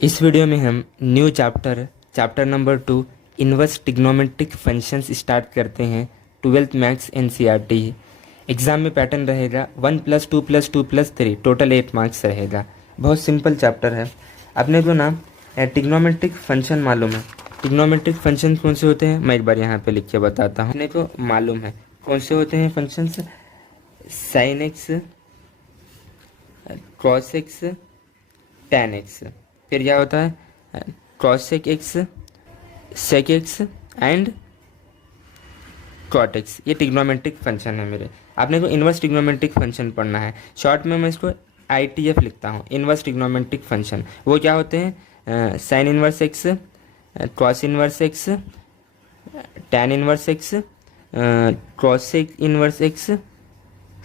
इस वीडियो में हम new chapter number 2 inverse trigonometric functions start करते हैं। 12th maths NCERT. एग्ज़ाम में पैटर्न रहेगा 1 + 2 + 2 + 3, टोटल 8 मार्क्स रहेगा। बहुत सिंपल चैप्टर है। अपने को ना ट्रिग्नोमेट्रिक फंक्शन मालूम है। ट्रिग्नोमेट्रिक फंक्शन कौन से होते हैं मैं एक बार यहाँ पे लिख के बताता हूँ। अपने को मालूम है कौन से होते हैं functions. Sine x, cos x, tan x. फिर क्या होता है cosec x, sec x and cot x. ये ट्रिग्नोमेट्रिक फंक्शन है मेरे। आपने को इन्वर्स ट्रिग्नोमेट्रिक फंक्शन पढ़ना है। शॉर्ट में मैं इसको ITF लिखता हूँ, इन्वर्स ट्रिग्नोमेट्रिक फंक्शन। वो क्या होते हैं sine inverse x, cos inverse x, tan inverse x, cosec inverse x,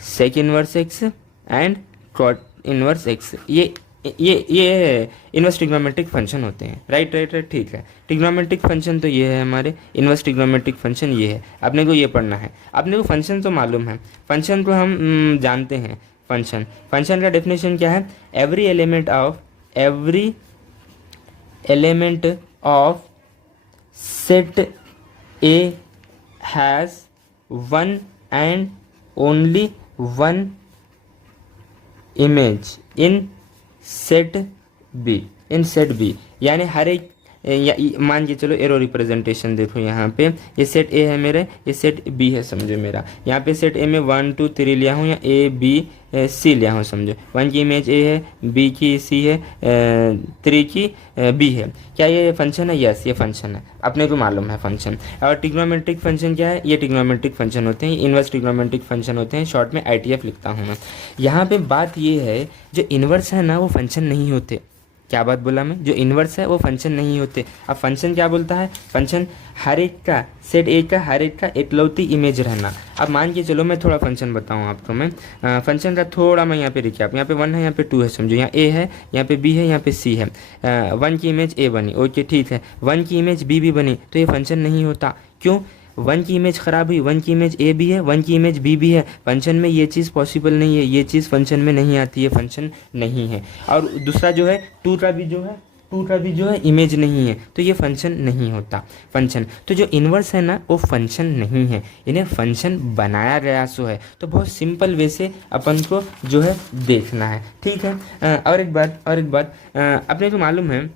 sec inverse x and cot inverse x. ये इन्वर्स ट्रिग्नोमेट्रिक फंक्शन होते हैं। राइट, ठीक है। ट्रिग्नोमेट्रिक फंक्शन तो ये है हमारे, इन्वर्स ट्रिग्नोमेट्रिक फंक्शन ये है। अपने को ये पढ़ना है। अपने को फंक्शन तो मालूम है, फंक्शन को हम जानते हैं। फंक्शन का डेफिनेशन क्या है? Every element of set A has one and only one image in set B. यानी हर एक मान के चलो एरो रिप्रेजेंटेशन देखो यहाँ पे, ये सेट ए है मेरे, ये सेट बी है समझो मेरा। यहाँ पे सेट ए में 1 2 3 लिया हूँ या A B C लिया हूँ समझो। 1 की इमेज ए है, B की C है, 3 की B है। क्या ये फंक्शन है? यस, ये फंक्शन है। अपने को मालूम है फंक्शन। और ट्रिग्नोमेट्रिक फंक्शन क्या है? ये ट्रिग्नोमेट्रिक फंक्शन होते हैं, इन्वर्स ट्रिग्नोमेट्रिक फंक्शन होते हैं। शॉर्ट में ITF लिखता हूँ मैं। यहाँ पे बात ये है, जो इन्वर्स है ना वो फंक्शन नहीं होते। क्या बात बोला मैं? जो इन्वर्स है वो फंक्शन नहीं होते। अब फंक्शन क्या बोलता है? फंक्शन हर एक का, सेट ए का हर एक का एकलौती इमेज रहना। अब मान के चलो मैं थोड़ा फंक्शन बताऊँ आपको मैं। फंक्शन का थोड़ा मैं यहाँ पे रिकैप, यहाँ पे 1 है, यहाँ पे 2 है समझो, यहाँ A है, यहाँ पे B है, यहाँ पे C है। 1 की इमेज A बनी, ओके ठीक है। 1 की इमेज B भी बनी, तो ये फंक्शन नहीं होता। क्यों? 1 की इमेज ख़राब हुई, 1 की इमेज A भी है, 1 की इमेज B भी है। फंक्शन में ये चीज़ पॉसिबल नहीं है, ये चीज़ फंक्शन में नहीं आती है, फंक्शन नहीं है। और दूसरा जो है 2 का भी जो है इमेज नहीं है, तो ये फंक्शन नहीं होता। फंक्शन तो जो इन्वर्स है ना वो फंक्शन नहीं है, इन्हें फंक्शन बनाया गया सो है। तो बहुत सिंपल वे से अपन को जो है देखना है, ठीक है। और एक बात अपने को मालूम है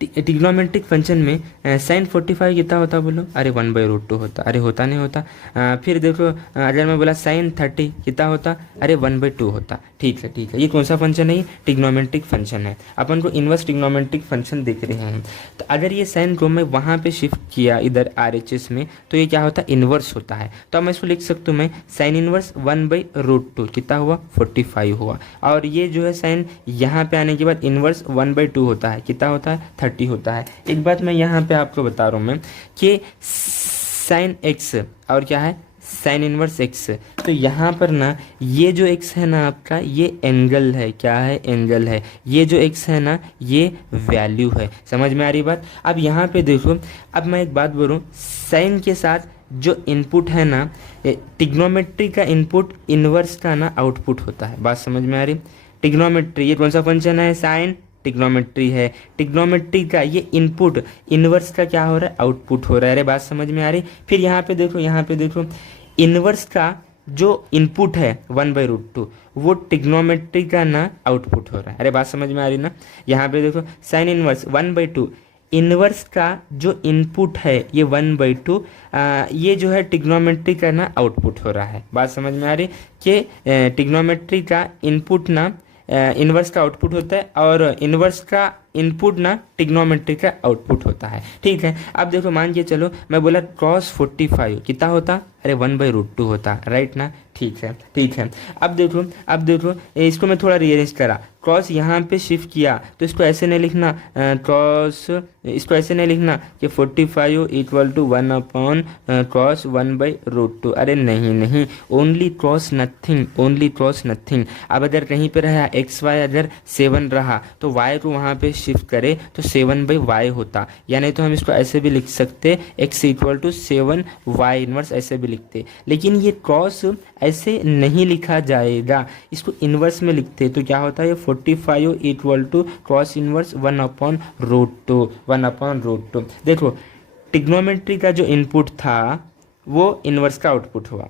ट्रिग्नोमेट्रिक फंक्शन में साइन 45 कितना होता बोलो? अरे 1/√2 होता। अरे होता नहीं होता। फिर देखो अगर मैं बोला साइन 30 कितना होता? अरे 1/2 होता। ठीक है। ये कौन सा फंक्शन है? ये ट्रिग्नोमेट्रिक फंक्शन है। अपन को इन्वर्स ट्रिग्नोमेट्रिक फंक्शन दिख रहे हैं। तो अगर ये साइन को मैं वहाँ पे शिफ्ट किया इधर RHS में, तो ये क्या होता है? इन्वर्स होता है। तो अब मैं इसको लिख सकता हूँ मैं साइन इन्वर्स 1/√2 कितना हुआ? 45 हुआ। और ये जो है साइन यहाँ पे आने के बाद इन्वर्स 1/2 होता है, कितना होता है? 30 होता है। एक बात मैं यहाँ पे आपको बता रहा हूँ मैं कि साइन एक्स और क्या है? Sign inverse x. तो यहाँ पर ना ये जो एक्स है ना आपका, ये एंगल है। क्या है? एंगल है। ये जो एक्स है ना ये वैल्यू है। समझ में आ रही बात? अब यहाँ पे देखो, अब मैं एक बात बोलूँ, साइन के साथ जो इनपुट है ना, ट्रिग्नोमेट्री का इनपुट इन्वर्स का ना आउटपुट होता है। बात समझ में आ रही? ट्रिग्नोमेट्री ये कौन सा फंक्शन है? साइन ट्रिग्नोमेट्री है। ट्रिग्नोमेट्री का ये इनपुट इन्वर्स का क्या हो रहा है? आउटपुट हो रहा है। अरे बात समझ में आ रही? फिर यहाँ पे देखो इन्वर्स का जो इनपुट है 1/√2, वो ट्रिग्नोमेट्री का ना आउटपुट हो रहा है। अरे बात समझ में आ रही ना? यहाँ पे देखो साइन इन्वर्स 1/2, इन्वर्स का जो इनपुट है ये 1/2, ये जो है ट्रिग्नोमेट्री का ना आउटपुट हो रहा है। बात समझ में आ रही कि ट्रिग्नोमेट्री का इनपुट ना इन्वर्स का आउटपुट होता है और इन्वर्स का इनपुट ना ट्रिग्नोमेट्री का आउटपुट होता है। ठीक है। अब देखो मान के चलो मैं बोला cos 45 कितना होता? अरे 1/√2 होता। राइट ना? ठीक है। अब देखो इसको मैं थोड़ा रीअरेंज करा। क्रॉस यहाँ पे शिफ्ट किया तो इसको ऐसे नहीं लिखना cos इसको ऐसे नहीं लिखना कि 45 इक्वल टू 1 अपॉन क्रॉस 1/√2। अरे नहीं नहीं, only cross nothing, only cross nothing. अब अगर कहीं पे रहा एक्स वाई, अगर 7 रहा तो वाई को वहाँ पे शिफ्ट करे तो 7/y होता, यानी तो हम इसको ऐसे भी लिख सकते x equal to 7 y inverse, ऐसे भी लिखते। लेकिन ये क्रॉस ऐसे नहीं लिखा जाएगा, इसको इनवर्स में लिखते तो क्या होता है, 45 इक्वल टू क्रॉस इनवर्स 1/√2, 1/√2। देखो ट्रिग्नोमेट्री का जो इनपुट था वो इनवर्स का आउटपुट हुआ,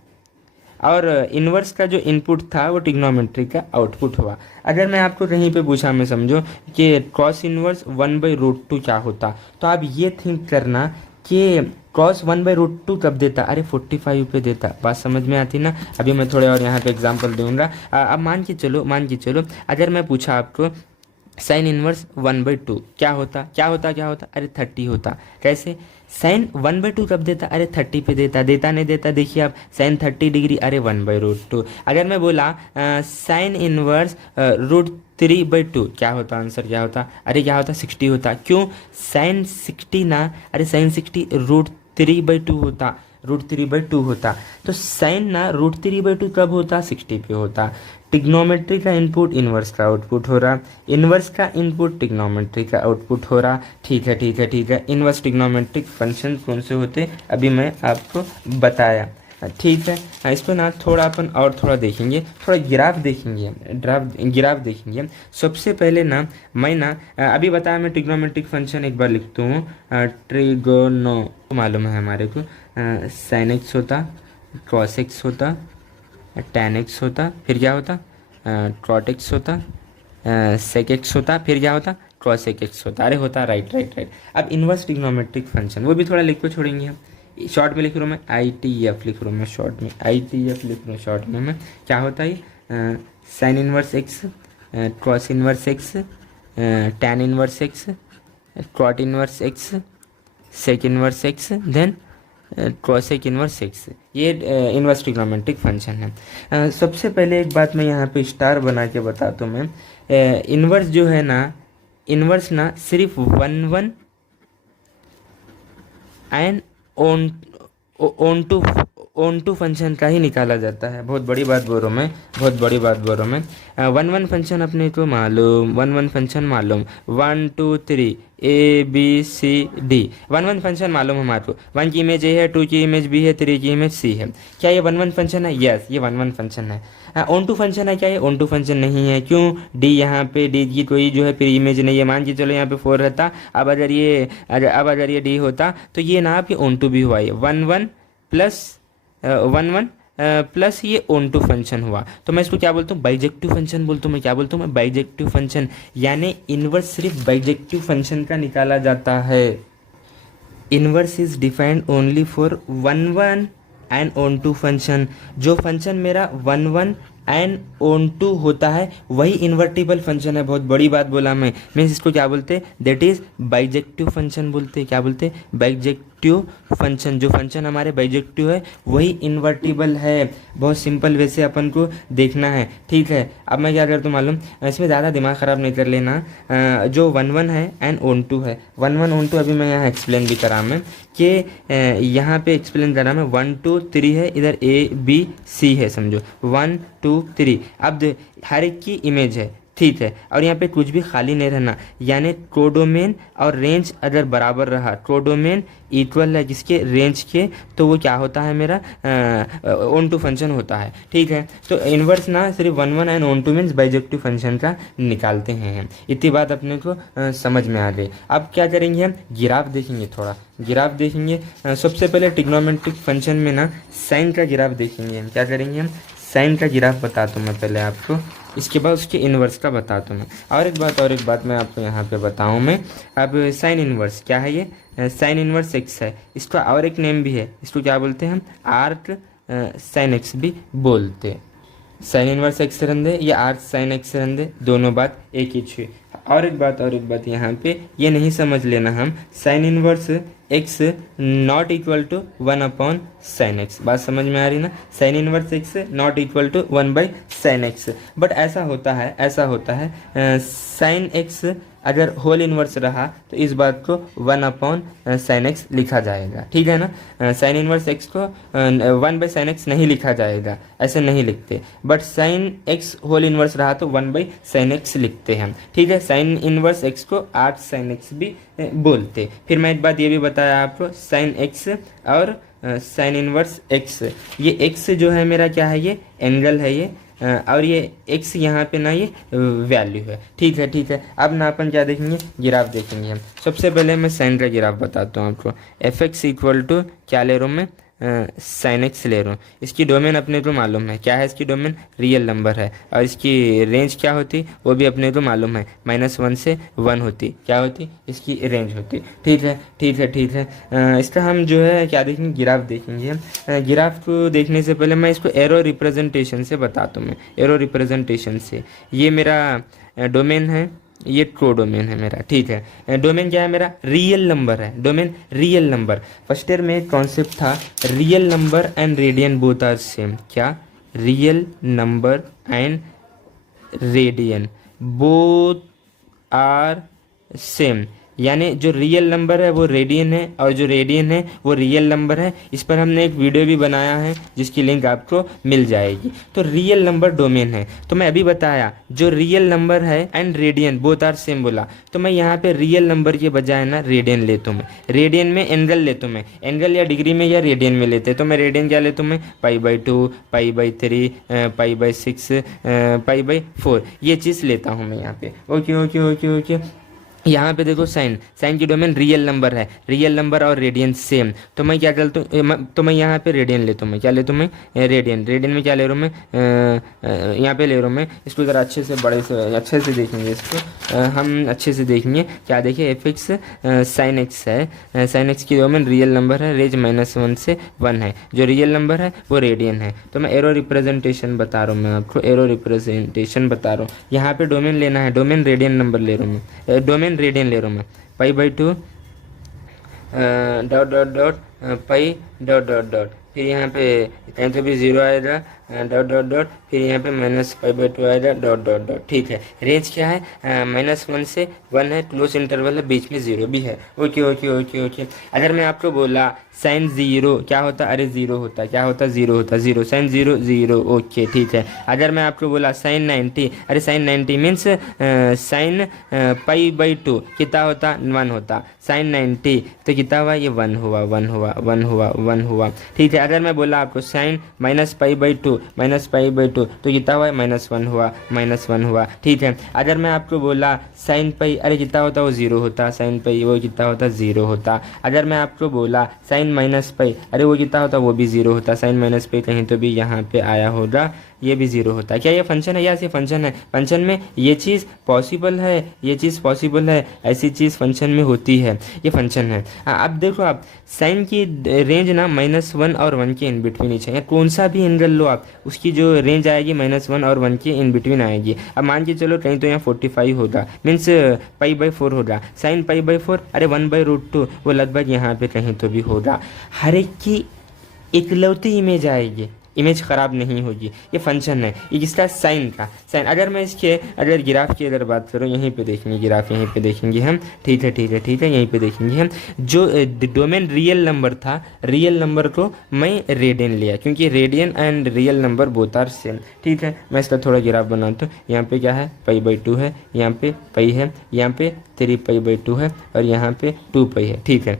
और इनवर्स का जो इनपुट था वो ट्रिग्नोमेट्री का आउटपुट हुआ। अगर मैं आपको कहीं पे पूछा, मैं समझो कि क्रॉस इनवर्स 1/√2 क्या होता, तो आप ये थिंक करना कि क्रॉस 1/√2 कब देता, अरे 45 पे देता। बात समझ में आती ना। अभी मैं थोड़े और यहाँ पे एग्जांपल दूंगा। अब मान के चलो अगर मैं पूछा आपको साइन इनवर्स 1/2 क्या होता, अरे 30 होता। कैसे, साइन 1/2 कब देता, अरे 30 पे देता। देता नहीं देता, देखिए आप, साइन 30 डिग्री, अरे 1/√2। अगर मैं बोला साइन इनवर्स √3/2 क्या होता, आंसर क्या होता, अरे क्या होता, 60 होता। क्यों, साइन 60 ना, अरे साइन 60 √3/2 होता, √3/2 होता। तो साइन ना √3/2 कब होता, 60 पे होता। ट्रिग्नोमेट्री का इनपुट इनवर्स का आउटपुट हो रहा, इनवर्स का इनपुट ट्रिग्नोमेट्री का आउटपुट हो रहा। ठीक है। इनवर्स ट्रिग्नोमेट्रिक फंक्शन कौन से होते, अभी मैं आपको बताया। ठीक है, इस पर ना थोड़ा अपन और थोड़ा देखेंगे, थोड़ा ग्राफ देखेंगे, ग्राफ देखेंगे। सबसे पहले ना मैं ना अभी बताया मैं ट्रिग्नोमेट्रिक फंक्शन एक बार लिखता हूँ। ट्रिगोनो मालूम है हमारे को, साइन एक्स होता, कॉस एक्स होता, टैन एक्स होता, फिर क्या होता, ट्रॉट एक्स होता, सेक एक्स होता, फिर क्या होता, क्रॉस एक्स होता। अरे होता, राइट। अब इनवर्स ट्रिग्नोमेट्रिक फंक्शन वो भी थोड़ा लिख को छोड़ेंगे हम। शॉर्ट में लिख रहा हूँ मैं, ITF लिख रहा हूँ मैं शॉर्ट में, ITF लिख रहा हूँ शॉर्ट में मैं। क्या होता है, sine inverse x, cross inverse x, tan inverse x, trot inverse x, sec inverse x, then cosec inverse x. ये इनवर्स ट्रिग्नोमेट्रिक फंक्शन है। सबसे पहले एक बात मैं यहाँ पे स्टार बना के बताता हूँ मैं। इनवर्स जो है ना, इनवर्स ना सिर्फ 1 एंड ऑन टू फंक्शन का ही निकाला जाता है। बहुत बड़ी बात बोल रहा हूँ मैं। 1 फंक्शन अपने को मालूम, 1 फंक्शन मालूम, 1 2 3 ABCD 1 फंक्शन मालूम हमारे को। 1 की इमेज A है, 2 की इमेज B है, 3 की इमेज C है। क्या ये 1 फंक्शन है? यस, ये 1 फंक्शन है। ऑन टू फंक्शन है क्या? ये ऑन टू फंक्शन नहीं है। क्यों? D यहाँ पे, D की कोई जो है फिर इमेज नहीं है। मान के चलो यहाँ पे 4 रहता, अब अगर ये D होता तो ये ना आपके ऑन टू भी हुआ, ये 1 प्लस ये ऑन टू फंक्शन हुआ। तो मैं इसको क्या बोलता हूँ? बाइजेक्टिव फंक्शन बोलता हूँ। मैं क्या बोलता हूँ? मैं बाइजेक्टिव फंक्शन, यानी इनवर्स सिर्फ बाइजेक्टिव फंक्शन का निकाला जाता है। Inverse is defined only for 1 and onto function. जो फंक्शन मेरा 1 एंड ऑन टू होता है वही इन्वर्टिबल फंक्शन है। बहुत बड़ी बात बोला मैं इसको क्या बोलते? दैट इज बाइजेक्टिव फंक्शन बोलते। क्या बोलते? Bijective function. जो फंक्शन हमारे बाइजेक्टिव है वही इन्वर्टिबल है। बहुत सिंपल वैसे अपन को देखना है, ठीक है। अब मैं क्या करता हूँ मालूम, इसमें ज़्यादा दिमाग ख़राब नहीं कर लेना। जो 1 है एंड ऑन टू है, 1 ऑन टू अभी मैं यहाँ एक्सप्लेन भी करा मैं कि यहाँ पे एक्सप्लेन करा मैं। 1 2 3 है, इधर ABC है, समझो 1 2 3। अब हर एक की इमेज है, ठीक है, और यहाँ पे कुछ भी खाली नहीं रहना। यानी कोडोमेन और रेंज अगर बराबर रहा, कोडोमेन इक्वल है किसके? रेंज के, तो वो क्या होता है मेरा? ऑन टू फंक्शन होता है, ठीक है। तो इनवर्स ना सिर्फ 1 and on two means bijective function का निकालते हैं हम। इतनी बात अपने को समझ में आ गई। अब क्या करेंगे हम? ग्राफ देखेंगे, थोड़ा ग्राफ देखेंगे। सबसे पहले ट्रिग्नोमेट्रिक फंक्शन में ना साइन का ग्राफ देखेंगे हम। क्या करेंगे हम? साइन का ग्राफ बताता हूँ मैं पहले आपको, इसके बाद उसके इन्वर्स का बताता हूँ मैं। और एक बात मैं आपको यहाँ पे बताऊँ मैं। अब साइन इन्वर्स क्या है? ये साइन इन्वर्स एक्स है। इसका और एक नेम भी है, इसको क्या बोलते हैं हम? आर्क साइन एक्स भी बोलते। साइन इन्वर्स एक्स रंदे या आर्क साइन एक्स रंदे, दोनों बात एक ही छे। और एक बात यहाँ पे ये नहीं समझ लेना हम, sine inverse x not equal to 1 upon sine x. बात समझ में आ रही ना? Sine inverse x not equal to 1 by sine x. But ऐसा होता है साइन एक्स अगर होल इनवर्स रहा तो इस बात को 1/sin x लिखा जाएगा, ठीक है ना। साइन इनवर्स x को 1/sin x नहीं लिखा जाएगा, ऐसे नहीं लिखते, but sine x whole inverse रहा तो 1/sin x लिखते हैं, ठीक है। साइन इनवर्स x को 8sin x भी बोलते। फिर मैं एक बात ये भी बताया आपको, साइन x और साइन इनवर्स x, ये x जो है मेरा क्या है, ये एंगल है ये, और ये x यहाँ पे ना ये वैल्यू है, ठीक है, ठीक है। अब ना अपन क्या देखेंगे, ग्राफ देखेंगे हम। सबसे पहले मैं साइन का ग्राफ बताता हूँ आपको। एफ एक्स इक्वल टू क्या ले रहा हूँ मैं, साइन एक्स ले रहा हूँ। इसकी डोमेन अपने को मालूम है, क्या है इसकी डोमेन, रियल नंबर है, और इसकी रेंज क्या होती वो भी अपने को मालूम है, -1 से 1 होती, क्या होती इसकी रेंज होती, ठीक है, ठीक है, ठीक है। इसका हम जो है क्या देखेंगे, ग्राफ देखेंगे हम। ग्राफ को देखने से पहले मैं इसको एरो रिप्रेजेंटेशन से बताता हूँ मैं, एरो रिप्रेजेंटेशन से। ये मेरा डोमेन है, ये ट्रू डोमेन है मेरा, ठीक है। डोमेन क्या है मेरा, रियल नंबर है, domain real number. First year में एक कॉन्सेप्ट था, real number and radian both are same. क्या, real number and radian both are same, यानी जो रियल नंबर है वो रेडियन है, और जो रेडियन है वो रियल नंबर है। इस पर हमने एक वीडियो भी बनाया है जिसकी लिंक आपको मिल जाएगी। तो रियल नंबर डोमेन है, तो मैं अभी बताया जो रियल नंबर है and radian both are same बोला, तो मैं यहाँ पे रियल नंबर के बजाय ना रेडियन लेता हूँ मैं, रेडियन में एंगल लेता हूँ मैं, एंगल या डिग्री में या रेडियन में लेते, तो मैं रेडियन क्या लेता हूँ मैं, π/2, π/3, π/6, π/4, ये चीज़ लेता हूँ मैं यहाँ पे। Okay okay okay okay. यहाँ पे देखो साइन, साइन की डोमेन रियल नंबर है, रियल नंबर और रेडियन सेम, तो मैं क्या करता हूँ, तो मैं यहाँ पे रेडियन लेता हूँ मैं, क्या लेता हूँ मैं, रेडियन। रेडियन में क्या ले रहा हूँ मैं, यहाँ पे ले रहा हूँ मैं। इसको ज़रा अच्छे से बड़े से अच्छे से देखेंगे, इसको हम अच्छे से देखेंगे। क्या देखिए, एफ एक्स साइन एक्स है, साइन एक्स की डोमेन रियल नंबर है, रेंज -1 से 1 है, जो रियल नंबर है वो रेडियन है। तो मैं एरो रिप्रेजेंटेशन बता रहा हूँ मैं आपको, एरो रिप्रेजेंटेशन बता रहा हूँ। यहाँ पे डोमेन लेना है, डोमेन रेडियन नंबर ले रहा हूँ मैं, डोमेन रेडियन ले रहा हूँ मैं, π/2 dot dot dot Pie dot dot dot, फिर यहाँ पे कहीं तो भी 0 आएगा, डॉट डॉट डॉट, फिर यहाँ पे -π/2 आएगा, डॉट डॉट डॉट, ठीक है। रेंज क्या है, -1 से 1 है, क्लोज इंटरवल है, बीच में 0 भी है। Okay okay okay okay. अगर मैं आपको बोला साइन 0 क्या होता, अरे 0 होता, क्या होता, 0 होता, 0, साइन 0 0, ओके ठीक है। अगर मैं आपको बोला साइन 90, अरे साइन 90 मीन्स साइन π/2 कितना होता, 1 होता, साइन 90 तो कितना हुआ, ये 1 हुआ, 1 हुआ, 1 हुआ, 1 हुआ, ठीक है। अगर मैं बोला आपको साइन -π/2 तो कितना हुआ, -1 हुआ, -1 हुआ, ठीक है। अगर मैं आपको बोला साइन π, अरे कितना होता, वो 0 होता, साइन π वो कितना होता, 0 होता। अगर मैं आपको बोला साइन -π, अरे वो कितना होता, वो भी 0 होता, साइन -π कहीं तो भी यहाँ पे आया होगा, ये भी 0 होता है। क्या ये फंक्शन है, यस ये फंक्शन है, फंक्शन में ये चीज़ पॉसिबल है, ये चीज़ पॉसिबल है, ऐसी चीज़ फंक्शन में होती है, ये फंक्शन है। अब देखो आप, साइन की रेंज ना -1 और 1 के इन बिटवीन ही चाहिए, कौन सा भी एंगल लो आप, उसकी जो रेंज आएगी -1 और 1 के इन बिटवीन आएगी। अब मान के चलो कहीं तो यहाँ 45 होगा, मीन्स π/4 होगा, साइन π/4, अरे 1/√2 वो लगभग यहाँ पे कहीं तो भी होगा। हर एक की इकलौती इमेज आएगी, इमेज ख़राब नहीं होगी, ये फंक्शन है, ये किसका, साइन का। साइन अगर मैं इसके अगर ग्राफ की अगर बात करूँ, यहीं पे देखेंगे ग्राफ, यहीं पे देखेंगे हम, ठीक है ठीक है ठीक है, यहीं पे देखेंगे हम। जो डोमेन रियल नंबर था, रियल नंबर को मैं रेडियन लिया, क्योंकि radian and real number both are same, ठीक है। मैं इसका थोड़ा ग्राफ बनाता हूँ। यहाँ पे क्या है, π/2 है, यहाँ पे π है, यहाँ पे 3π/2 है, और यहाँ पे 2π है, ठीक है।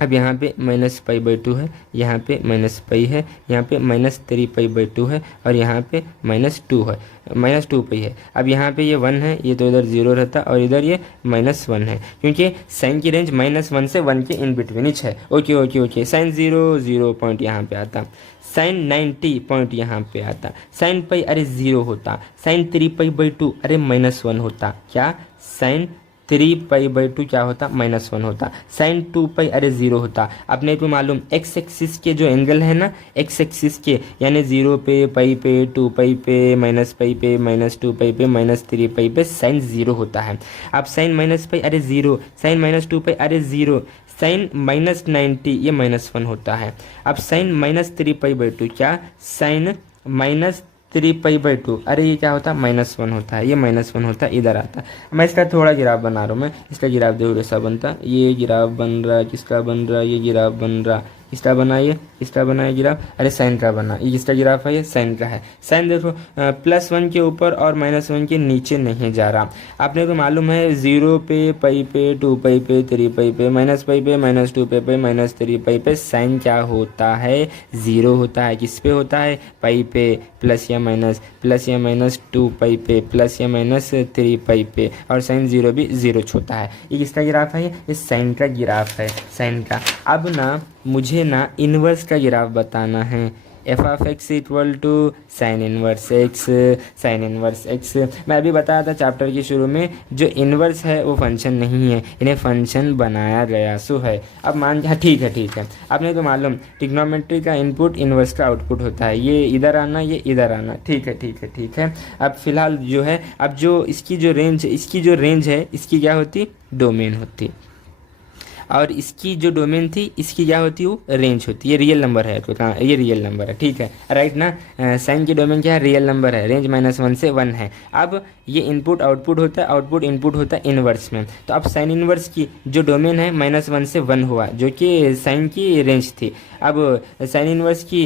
अब यहाँ पे -π/2 है, यहाँ पे -π है, यहाँ पे -3π/2 है, और यहाँ पे -2 है, -2π है। अब यहाँ पे ये 1 है, ये तो इधर 0 रहता, और इधर ये -1 है, क्योंकि साइन की रेंज -1 से 1 के इन बिटवीन ही है। Okay okay okay. Sine 0 point यहाँ पे आता, साइन 90 पॉइंट यहाँ पे आता, साइन π अरे 0 होता, साइन 3π/2 अरे -1 होता, क्या, साइन 3π/2 क्या होता, -1 होता, साइन 2π अरे 0 होता। अपने को मालूम एक्स एक्सिस के जो एंगल है ना, एक्स एक्सिस के, यानी 0 पे, π पे, 2π पे, -π पे, -2π पे, -3π पे साइन 0 होता है। अब साइन -π अरे 0, साइन -2π अरे 0, साइन -90 ये -1 होता है। अब साइन -3π/2 क्या, साइन 3π/2, अरे ये क्या होता है -1 होता है, ये -1 होता है, इधर आता है। मैं इसका थोड़ा ग्राफ बना रहा हूँ, मैं इसका ग्राफ देखो कैसा बनता, ये ग्राफ बन रहा है, किसका बन रहा है, ये ग्राफ बन रहा, इसका बना, ये इसका बना है गिराफ, अरे साइन का बना, ये किसका गिराफ है, ये साइन का है। साइन देखो +1 के ऊपर और -1 के नीचे नहीं जा रहा। आपने को मालूम है 0 पे, पाई पे, 2π पे, 3π पे, -π पे, -2π पे, -3π पे साइन क्या होता है, 0 होता है। किस पे होता है, पाई पे, प्लस या माइनस 2π पे, प्लस या माइनस 3π पे, और साइन 0 भी 0 होता है। ये किसका गिराफ है, ये साइन का गिराफ है, साइन का। अब ना मुझे ना इन्वर्स का ग्राफ बताना है। f(x) = sign inverse x, sign inverse x। मैं अभी बताया था चैप्टर के शुरू में, जो इन्वर्स है वो फंक्शन नहीं है, इन्हें फंक्शन बनाया गया सो है। अब मान, हाँ ठीक है, आपने तो मालूम ट्रिग्नोमेट्री का इनपुट इन्वर्स का आउटपुट होता है, ये इधर आना, ये इधर आना, ठीक है। अब फिलहाल जो है, अब जो इसकी जो रेंज है, इसकी क्या होती, डोमेन होती, और इसकी जो डोमेन थी, इसकी क्या होती, वो रेंज होती है। ये रियल नंबर है, तो कहाँ, ये रियल नंबर है, ठीक है, राइट ना। साइन की डोमेन क्या है, रियल नंबर है, रेंज -1 से 1 है। अब ये इनपुट आउटपुट होता है, आउटपुट इनपुट होता है इन्वर्स में। तो अब साइन इन्वर्स की जो डोमेन है -1 से 1 हुआ, जो कि साइन की रेंज थी। अब साइन इन्वर्स की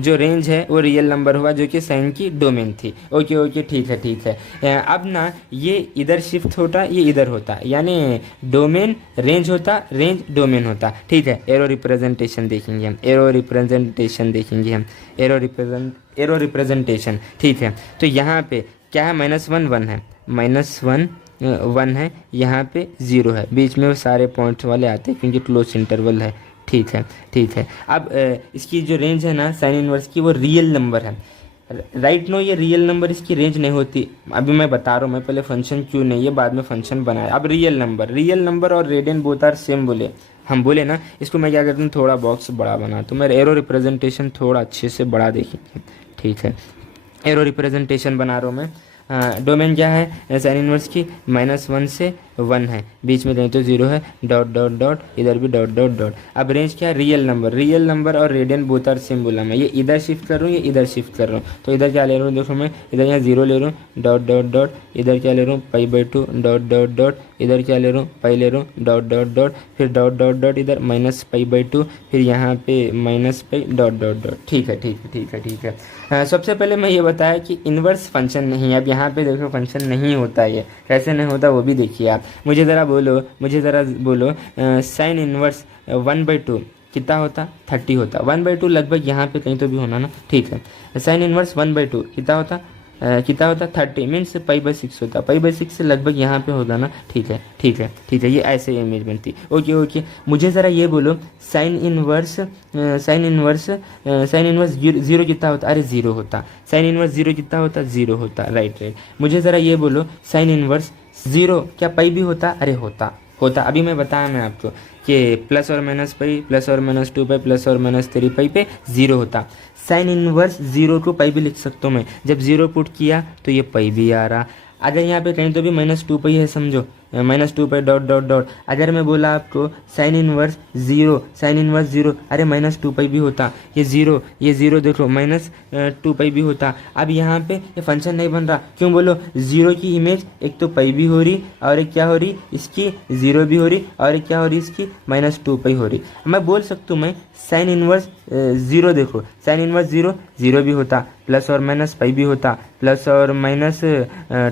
जो रेंज है वो रियल नंबर हुआ, जो कि साइन की डोमेन थी। ओके, ठीक है। अब ना ये इधर शिफ्ट होता, ये इधर होता, यानी डोमेन रेंज होता, रेंज डोमेन होता, ठीक है। एरो रिप्रेजेंटेशन देखेंगे हम, एरो रिप्रेजेंटेशन, ठीक है। तो यहाँ पे क्या है, -1 1 है, -1 1 है, यहाँ पे 0 है, बीच में वो सारे पॉइंट्स वाले आते हैं क्योंकि क्लोज इंटरवल है, ठीक है। अब इसकी जो रेंज है ना साइन इनवर्स की, वो रियल नंबर है, राइट नो, ये रियल नंबर इसकी रेंज नहीं होती। अभी मैं बता रहा हूँ, मैं पहले फंक्शन क्यों नहीं है, बाद में फंक्शन बनाया। अब रियल नंबर और रेडियन बोथ आर सेम बोले, हम बोले ना, इसको मैं क्या करता हूँ, थोड़ा बॉक्स बड़ा बनाता हूँ। मैं एरो रिप्रेजेंटेशन थोड़ा अच्छे से बड़ा देखेंगे, ठीक है। एरो रिप्रेजेंटेशन बना रहा हूँ मैं। डोमेन क्या है साइन इनवर्स की, -1 से 1 है, बीच में कहीं तो 0 है, डॉट, इधर भी डॉट। अब रेंज क्या है, रियल नंबर और रेडियन बोथ आर सेम बोला मैं। ये इधर शिफ्ट कर रहा हूँ, ये इधर शिफ्ट कर रहा हूँ, तो इधर क्या ले रहा हूँ, देखो मैं इधर यहाँ 0 ले रहा हूँ, डॉट, इधर क्या ले रहा हूँ, π/2, डॉट, इधर क्या ले रहा हूँ, पाई ले रहा हूँ, डॉट, फिर डॉट, इधर -π/2, फिर यहाँ पे -π, डॉट। ठीक है। सबसे पहले मैं ये बताया कि इन्वर्स फंक्शन नहीं है। अब यहाँ पे देखो फंक्शन नहीं होता, ये कैसे नहीं होता वो भी देखिए आप। मुझे ज़रा बोलो साइन इन्वर्स 1/2 कितना होता, 30 होता। 1/2 लगभग यहाँ पे कहीं तो भी होना ना, ठीक है। साइन इन्वर्स 1/2 कितना होता, 30 मीन्स π/6 होता, π/6 से लगभग यहाँ पे होगा ना, ठीक है। ये ऐसे इमेज बनती, ओके। मुझे ज़रा ये बोलो साइन इनवर्स 0 कितना होता, अरे 0 होता। साइन इनवर्स 0 कितना होता, 0 होता, राइट। मुझे ज़रा ये बोलो साइन इनवर्स 0 क्या पाई भी होता, अरे होता। अभी मैं बताया मैं आपको कि प्लस और माइनस पाई, प्लस और माइनस 2 पाई, प्लस और माइनस 3 पाई पे 0 होता। साइन इनवर्स 0 को पाई भी लिख सकता हूँ मैं, जब 0 पुट किया तो ये पाई भी आ रहा। अगर यहाँ पे कहीं तो भी -2 पाई है समझो, -2 पाई डॉट। अगर मैं बोला आपको साइन इनवर्स 0, अरे -2 पाई भी होता। ये ज़ीरो देखो -2 पाई भी होता। अब यहाँ पे ये फंक्शन नहीं बन रहा, क्यों बोलो, 0 की इमेज एक तो पाई भी हो रही और एक क्या हो रही, इसकी 0 भी हो रही, और एक क्या हो रही, इसकी -2 पाई हो रही। मैं बोल सकता हूँ मैं साइन इनवर्स 0 देखो, साइन इनवर्स 0 भी होता, प्लस और माइनस पाई भी होता, प्लस और माइनस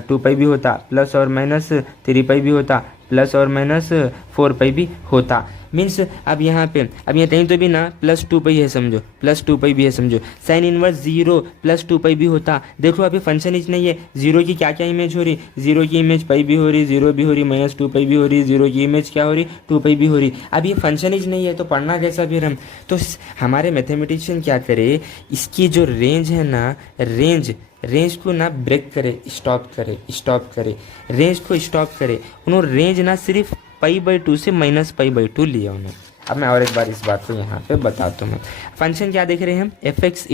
2 पाई भी होता, प्लस और माइनस 3 पाई भी होता, प्लस और माइनस 4 पाई भी होता। मीन्स अब यहाँ कहीं तो भी ना +2 पाई है समझो, +2 पाई भी है समझो। साइन इनवर्स 0 +2 पाई भी होता। देखो अभी फंक्शन इच नहीं है, 0 की क्या क्या इमेज हो रही, 0 की इमेज पाई भी हो रही, 0 भी हो रही, -2 पाई भी हो रही, 0 की इमेज क्या हो रही, 2 पाई भी हो रही। अब ये फंक्शन इच नहीं है तो पढ़ना कैसा फिर हम। तो हमारे मैथमेटिशियन क्या करे, इसकी जो रेंज है ना, रेंज को ना ब्रेक करे, स्टॉप करे, रेंज को स्टॉप करे। उन्होंने रेंज ना सिर्फ π/2 से -π/2 लिया उन्होंने। अब मैं और एक बार इस बात को यहाँ पे बताता हूँ। फंक्शन क्या देख रहे हैं हम, f(x)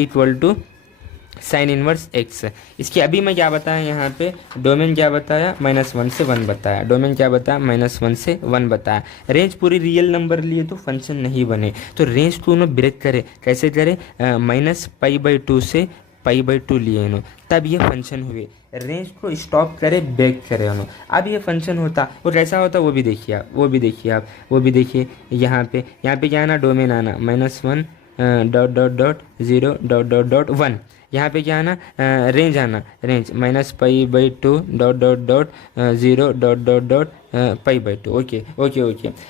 = साइन इनवर्स x। इसकी अभी मैं क्या बताया यहाँ पे, डोमेन क्या बताया, -1 से 1 बताया। डोमेन क्या बताया, -1 से 1 बताया। रेंज पूरी रियल नंबर लिए तो फंक्शन नहीं बने, तो रेंज को उन्हें ब्रेक करे। कैसे करे, -π/2 से पाई बाई टू लिए उन्होंने, तब ये फंक्शन हुए, रेंज को स्टॉप करे, ब्रेक करे उन्होंने। अब ये फंक्शन होता और कैसा होता वो भी देखिए आप, वो भी देखिए यहाँ पे क्या आना, डोमेन आना -1 dot dot dot 0 dot dot dot 1। यहाँ पे क्या आना, रेंज आना, range -π/2 dot dot dot 0 dot dot dot π/2। Okay.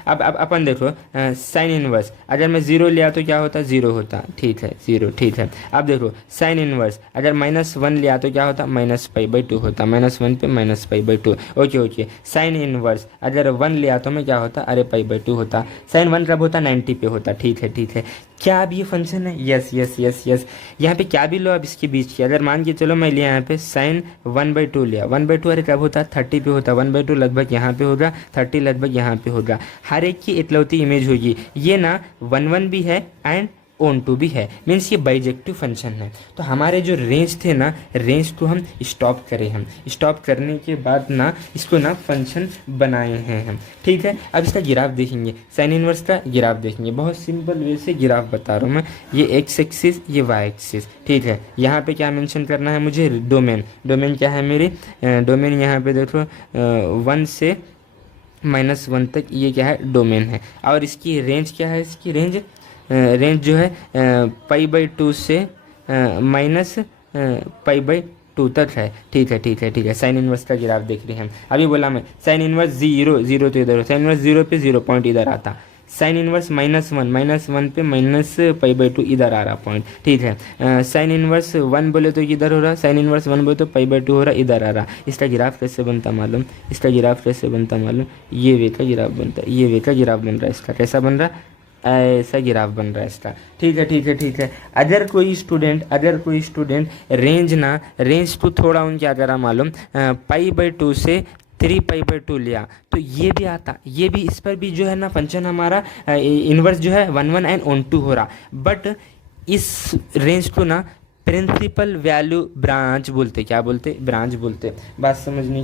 अब अपन देखो साइन इनवर्स, अगर मैं 0 लिया तो क्या होता, 0 होता, ठीक है 0, ठीक है। अब देखो साइन इनवर्स, अगर -1 लिया तो क्या होता, -π/2 होता, -1 पे -π/2। ओके। साइन इनवर्स अगर 1 लिया तो मैं क्या होता, अरे π/2 होता। साइन 1 कब होता, 90 पे होता, ठीक है। क्या अब ये फंक्शन है, यस। यहाँ पे क्या भी लो अब इसके बीच की, अगर मान के चलो मैं लिया यहाँ पे साइन 1/2 लिया, 1/2 अरे कब होता, 30 पे होता, 1/2 लगभग यहाँ पे होगा, 30 लगभग यहाँ पे होगा। हर एक की इकलौती इमेज होगी, ये ना 1 भी है एंड ऑन टू भी है, मीन्स ये बाइजेक्टिव फंक्शन है। तो हमारे जो रेंज थे ना, रेंज को हम स्टॉप करें, हम स्टॉप करने के बाद ना इसको ना फंक्शन बनाए हैं हम, ठीक है। अब इसका ग्राफ देखेंगे, साइन इनवर्स का ग्राफ देखेंगे, बहुत सिंपल वे से ग्राफ बता रहा हूँ मैं। ये एक्स एक्सिस, ये वाई एक्सिस, ठीक है। यहाँ पे क्या मेंशन करना है मुझे, डोमेन क्या है मेरी, डोमेन यहाँ पे देखो 1 से -1 तक ये क्या है, डोमेन है। और इसकी रेंज क्या है, इसकी रेंज जो है π/2 से -π/2 तक है, ठीक है। साइन इनवर्स का ग्राफ देख रहे हैं हम, अभी बोला मैं साइन इनवर्स 0 तो इधर हो, साइन इनवर्स 0 पे 0 पॉइंट इधर आता, साइन इनवर्स -1 पे -π/2 इधर आ रहा पॉइंट, ठीक है। साइन इनवर्स 1 बोले तो इधर हो रहा, साइन इनवर्स 1 बोले तो π/2 हो रहा, इधर आ रहा। इसका ग्राफ कैसे बनता मालूम, ये वे का ग्राफ बनता है, ये वे का ग्राफ बन रहा है। इसका कैसा बन रहा, ऐसा ग्राफ बन रहा है इसका, ठीक है। अगर कोई स्टूडेंट रेंज को थोड़ा उन क्या करा मालूम, π/2 से 3π/2 लिया तो ये भी आता, ये भी इस पर भी जो है ना फंक्शन हमारा इन्वर्स जो है 1 एंड ऑन टू हो रहा। बट इस रेंज को ना प्रिंसिपल वैल्यू ब्रांच बोलते, क्या बोलते, ब्रांच बोलते। बात समझने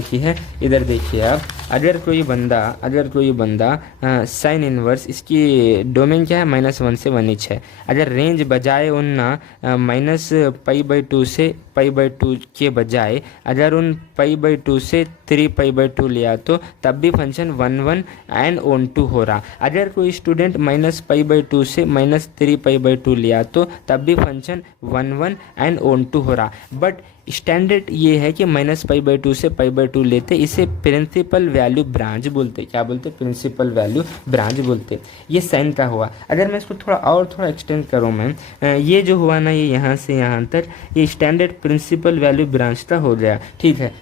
की है। इधर देखिए आप, अगर कोई बंदा साइन इनवर्स, इसकी डोमेन क्या है, -1 से 1 है। अगर रेंज बजाय उन ना -π/2 से π/2 के बजाय अगर उन π/2 से 3π/2 लिया तो तब भी फंक्शन 1 एंड ऑन टू हो रहा। अगर कोई स्टूडेंट -π/2 से -3π/2 लिया तो तब भी फंक्शन 1 एंड ऑन टू हो रहा। बट स्टैंडर्ड ये है कि -π/2 से π/2 लेते, इसे प्रिंसिपल वैल्यू ब्रांच बोलते। क्या बोलते, प्रिंसिपल वैल्यू ब्रांच बोलते। ये साइन का हुआ। अगर मैं इसको थोड़ा एक्सटेंड करूँ मैं, ये जो हुआ ना, ये यहाँ से यहाँ तक, ये स्टैंडर्ड प्रिंसिपल वैल्यू ब्रांच का हो गया, ठीक है।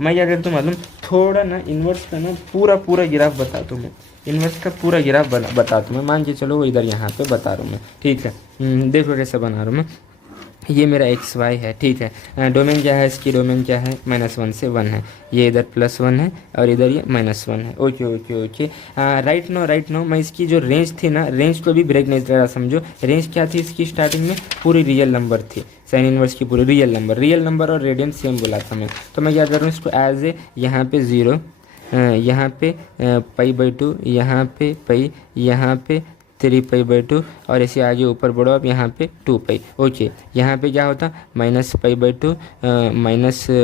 मैं क्या करता हूँ मालूम, थोड़ा ना इन्वर्स का ना पूरा ग्राफ बता दूँ मैं, इन्वर्स का पूरा ग्राफ बता दूँ मैं। मान के चलो वो इधर यहाँ पे बता रहा हूँ मैं, ठीक है। देखो कैसे बना रहा हूँ मैं, ये मेरा XY है, ठीक है। डोमेन क्या है, इसकी डोमेन क्या है, -1 से 1 है, ये इधर +1 है और इधर ये -1 है। ओके। राइट नो मैं इसकी जो रेंज थी ना, रेंज को भी ब्रेक नहीं करा, समझो। रेंज क्या थी इसकी, स्टार्टिंग में पूरी रियल नंबर थी, साइन इनवर्स की पूरी रियल नंबर और रेडियन सेम बोला था मैं। तो मैं क्या कर रहा हूँ, इसको एज ए यहाँ पे 0, यहाँ पे π/2, यहाँ पे π, यहाँ पे 3π/2 और ऐसे आगे ऊपर बढ़ो अब यहाँ पे 2π। ओके, यहाँ पे क्या होता, -π/2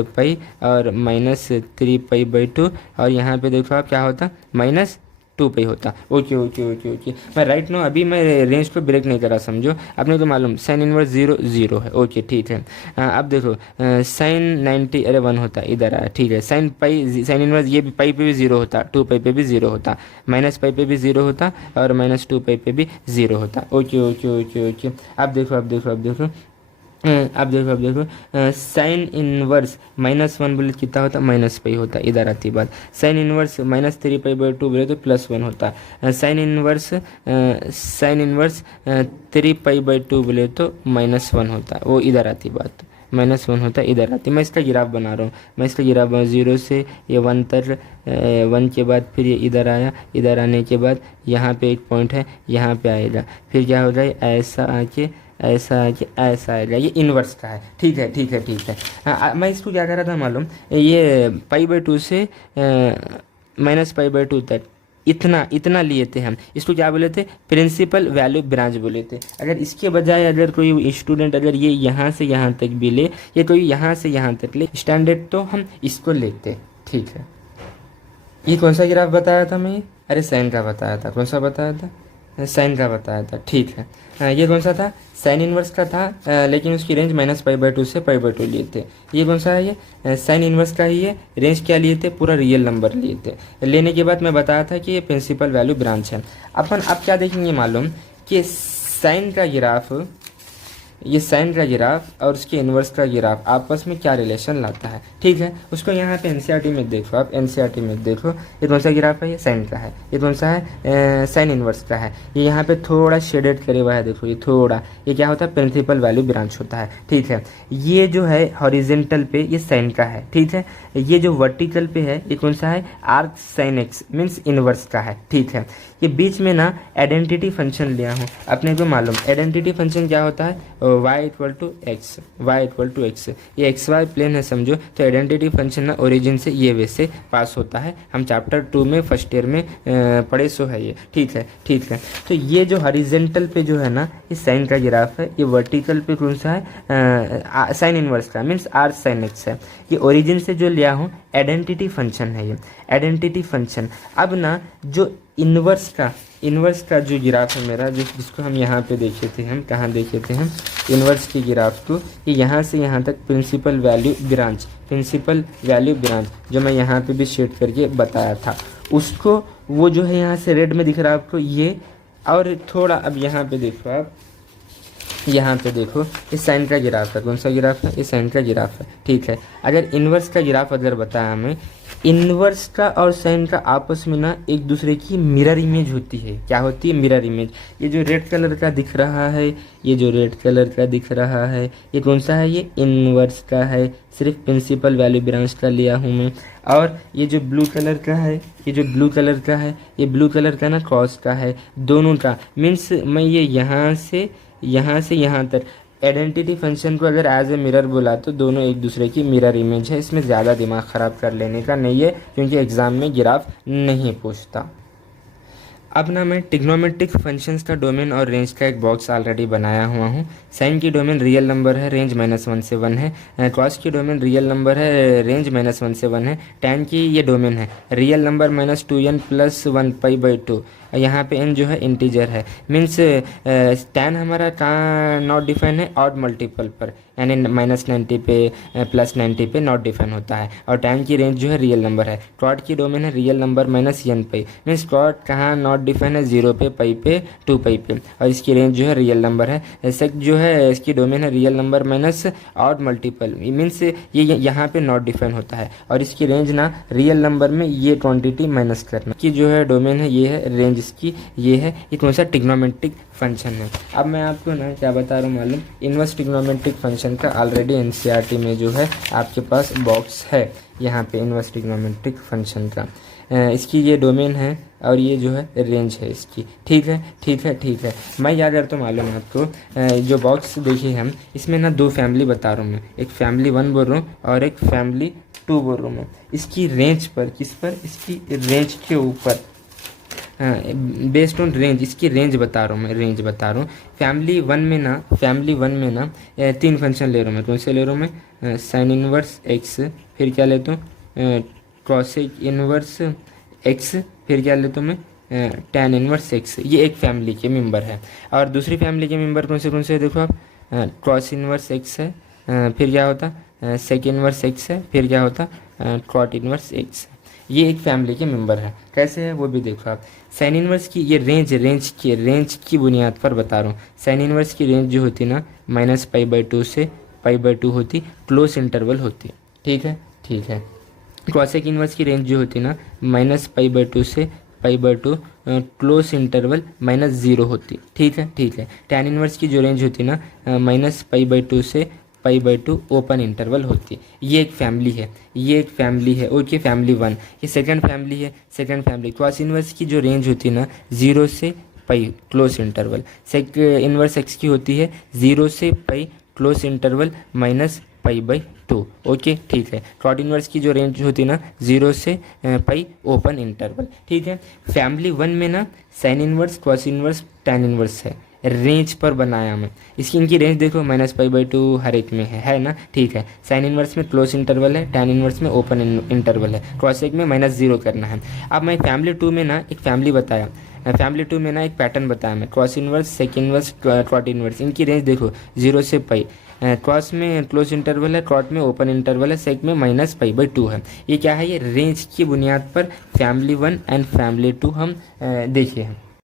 -π और -3π/2 और यहाँ पे देखो आप क्या होता, -2π होता। ओके। मैं राइट नो, अभी मैं रेंज को ब्रेक नहीं करा, समझो। आपने तो मालूम साइन इनवर्स 0 है। ओके, ठीक है। अब देखो साइन 90 अरे 1 होता, इधर आया, ठीक है। साइन इनवर्स ये भी π पे भी 0 होता, 2π पे भी 0 होता, -π पे भी 0 होता और -2π पे भी 0 होता। ओके। अब देखो साइन इनवर्स -1 बोले कितना होता, -π होता, इधर आती बात। साइन इनवर्स -3π/2 बोले तो +1 होता। साइन इनवर्स 3π/2 बोले तो -1 होता, वो इधर आती बात, -1 होता, इधर आती। मैं इसका ग्राफ बना रहा हूँ, 0 से ये 1 तक, 1 के बाद फिर ये इधर आया, इधर आने के बाद यहाँ पे एक पॉइंट है, यहाँ पे आएगा, फिर क्या हो रहा है, ऐसा आके ऐसा आएगा, ये इन्वर्स का है, ठीक है। मैं इसको क्या कर रहा था मालूम, ये π/2 से -π/2 तक, इतना इतना लिए थे हम, इसको क्या बोले थे, प्रिंसिपल वैल्यू ब्रांच बोले थे। अगर इसके बजाय अगर कोई स्टूडेंट अगर ये यहाँ से यहाँ तक भी ले, ये कोई यहाँ से यहाँ तक ले स्टैंडर्ड, तो हम इसको लेते। ठीक है, ये कौन सा ग्राफ बताया था मैं, अरे साइन का बताया था, कौन सा बताया था, साइन का बताया था। ठीक है, ये कौन सा था, साइन इनवर्स का था, लेकिन उसकी रेंज -π/2 से π/2 लिए थे। ये कौन सा है, ये साइन इनवर्स का ही है, रेंज क्या लिए थे, पूरा रियल नंबर लिए थे। लेने के बाद मैं बताया था कि ये प्रिंसिपल वैल्यू ब्रांच है। अपन अब क्या देखेंगे मालूम कि साइन का ग्राफ, ये साइन का ग्राफ और उसके इन्वर्स का ग्राफ आपस में क्या रिलेशन लाता है। ठीक है, उसको यहाँ पे एनसीईआरटी में देखो, आप एनसीईआरटी में देखो, ये कौन सा ग्राफ है, ये साइन का है, ये कौन सा है, साइन इन्वर्स का है। ये यहाँ पे थोड़ा शेडेड करे हुआ है, देखो ये थोड़ा, ये क्या होता है, प्रिंसिपल वैल्यू ब्रांच होता है। ठीक है, ये जो है हॉरिजेंटल पे ये साइन का है। ठीक है, ये जो वर्टिकल पे है ये कौन सा है, arc sine x means inverse का है। ठीक है, ये बीच में ना आइडेंटिटी फंक्शन लिया हूँ, अपने को मालूम आइडेंटिटी फंक्शन क्या होता है, y = x, y = x, ये एक्स वाई प्लेन है समझो, तो आइडेंटिटी फंक्शन ना ओरिजिन से ये वे से पास होता है। हम चैप्टर 2 में फर्स्ट ईयर में पढ़े सो है ये। ठीक है, ठीक है, तो ये जो हॉरिजेंटल पे जो है ना ये साइन का ग्राफ है, ये वर्टिकल पे कौन सा है, साइन इनवर्स का मीन्स r sin x है। ये ओरिजिन से जो लिया हूँ आइडेंटिटी फंक्शन है, ये आइडेंटिटी फंक्शन। अब ना जो इन्वर्स का जो ग्राफ है मेरा, जिसको हम यहाँ पे देखे थे, हम कहाँ देखे थे, हम इन्वर्स की ग्राफ को, ये यहाँ से यहाँ तक प्रिंसिपल वैल्यू ब्रांच जो मैं यहाँ पे भी शेड करके बताया था, उसको वो जो है यहाँ से रेड में दिख रहा है आपको ये, और थोड़ा अब यहाँ पे देखो, आप यहाँ पे देखो ये साइन का ग्राफ है, कौन सा ग्राफ है, ये साइन का ग्राफ है। ठीक है, अगर इन्वर्स का ग्राफ अगर बताया हमें, इन्वर्स का और साइन का आपस में ना एक दूसरे की मिरर इमेज होती है। क्या होती है, मिरर इमेज। ये जो रेड कलर का दिख रहा है, ये जो रेड कलर का दिख रहा है, ये कौन सा है, ये इन्वर्स का है, सिर्फ प्रिंसिपल वैल्यू ब्रांच का लिया हूँ मैं। और ये जो ब्लू कलर का है, ये जो ब्लू कलर का है, ये ब्लू कलर का ना क्रॉस का है, दोनों का मीन्स मैं ये यहाँ से यहाँ तक आइडेंटिटी फंक्शन को अगर एज ए मिरर बोला तो दोनों एक दूसरे की मिरर इमेज है। इसमें ज़्यादा दिमाग ख़राब कर लेने का नहीं है, क्योंकि एग्ज़ाम में ग्राफ नहीं पूछता। अब ना मैं ट्रिग्नोमेट्रिक फंक्शंस का डोमेन और रेंज का एक बॉक्स ऑलरेडी बनाया हुआ हूँ। साइन की डोमेन रियल नंबर है, रेंज -1 से 1 है। कॉस की डोमेन रियल नंबर है, रेंज -1 से 1 है। टैन की ये डोमेन है, रियल नंबर -2n + 1π/2। यहाँ पे n जो है इंटीजर है, मीन्स टैन हमारा कहाँ नॉट डिफाइन है, ऑड मल्टीपल पर, यानी -90 पे +90 पे नॉट डिफाइन होता है। और टैन की रेंज जो है रियल नंबर है। क्वाड की डोमेन है रियल नंबर -n π, मीन्स क्वाड कहाँ नॉट डिफाइन है, 0 पे, π पे, 2π पे, और इसकी रेंज जो है रियल नंबर है। सेक जो है इसकी डोमेन है real number minus odd multiple, means ये यहाँ पे नॉट डिफाइन होता है, और इसकी रेंज ना रियल नंबर में ये क्वांटिटी माइनस करना की जो है डोमेन है, ये है रेंज इसकी, ये है, ये कौन सा ट्रिग्नोमेट्रिक फंक्शन है। अब मैं आपको ना क्या बता रहा हूँ मालूम, इनवर्स ट्रिग्नोमेट्रिक फंक्शन का ऑलरेडी एनसीईआरटी में जो है आपके पास बॉक्स है, यहाँ पे इनवर्स ट्रिग्नोमेट्रिक फंक्शन का इसकी ये डोमेन है और ये जो है रेंज है इसकी। ठीक है, ठीक है, ठीक है। मैं क्या करता हूँ मालूम आपको, जो बॉक्स देखिए हम, इसमें ना 2 फैमिली बता रहा हूँ मैं, एक फैमिली 1 बोल रहा हूँ और एक फैमिली 2 बोल रहा हूँ मैं। इसकी रेंज पर, किस पर, इसकी रेंज के ऊपर, बेस्ड ऑन रेंज, इसकी रेंज बता रहा हूँ मैं, रेंज बता रहा हूँ। फैमिली 1 में ना 3 फंक्शन ले रहा हूँ मैं। कौन से ले रहा हूँ मैं, साइन इनवर्स एक्स, फिर क्या लेता हूँ कॉसेक इनवर्स एक्स, फिर क्या लेता हूँ मैं टैन इनवर्स एक्स। ये एक फैमिली के मेंबर है। और दूसरी फैमिली के मेंबर कौन से देखो आप, क्रॉस इनवर्स एक्स है, फिर क्या होता सेक इनवर्स एक्स है, फिर क्या होता कॉट इनवर्स एक्स। ये एक फैमिली के मेंबर है। कैसे है वो भी देखो आप। साइन इनवर्स की ये रेंज की बुनियाद पर बता रहा हूँ। साइन इनवर्स की रेंज जो होती ना -π/2 से π/2 होती, क्लोज इंटरवल होती। ठीक है, ठीक है। कॉसेक इनवर्स की रेंज जो होती ना -π/2 से π/2 क्लोज इंटरवल -0 होती। ठीक है, ठीक है। टैन इनवर्स की जो रेंज होती ना -π/2 से π/2 ओपन इंटरवल होती। ये एक फैमिली है, ये एक फैमिली है। Okay, family 1। ये सेकंड फैमिली है, सेकंड फैमिली। कॉस इनवर्स की जो रेंज होती है ना 0 से π close interval. Sec inverse x की होती है 0 से π close interval pi by two. Okay ठीक है। कॉट इनवर्स की जो रेंज होती है ना 0 से पाई ओपन इंटरवल। ठीक है। फैमिली 1 में ना sine inverse, cos inverse, tan inverse है, रेंज पर बनाया मैं। इसकी इनकी रेंज देखो -π/2 हर एक में है ना। ठीक है। साइन इनवर्स में क्लोज इंटरवल है, टैन इनवर्स में ओपन इंटरवल है, क्रॉस एक में -0 करना है। अब मैं फैमिली 2 में ना एक फैमिली बताया, फैमिली 2 में ना एक पैटर्न बताया मैं, cross inverse, sec inverse, क्वाट inverse. इनकी रेंज देखो 0 से पाई, क्रॉस में क्लोज इंटरवल है, क्वाट में ओपन इंटरवल है, सेक में -π/2 है। ये क्या है, ये रेंज की बुनियाद पर फैमिली 1 एंड फैमिली 2 हम देखे हैं।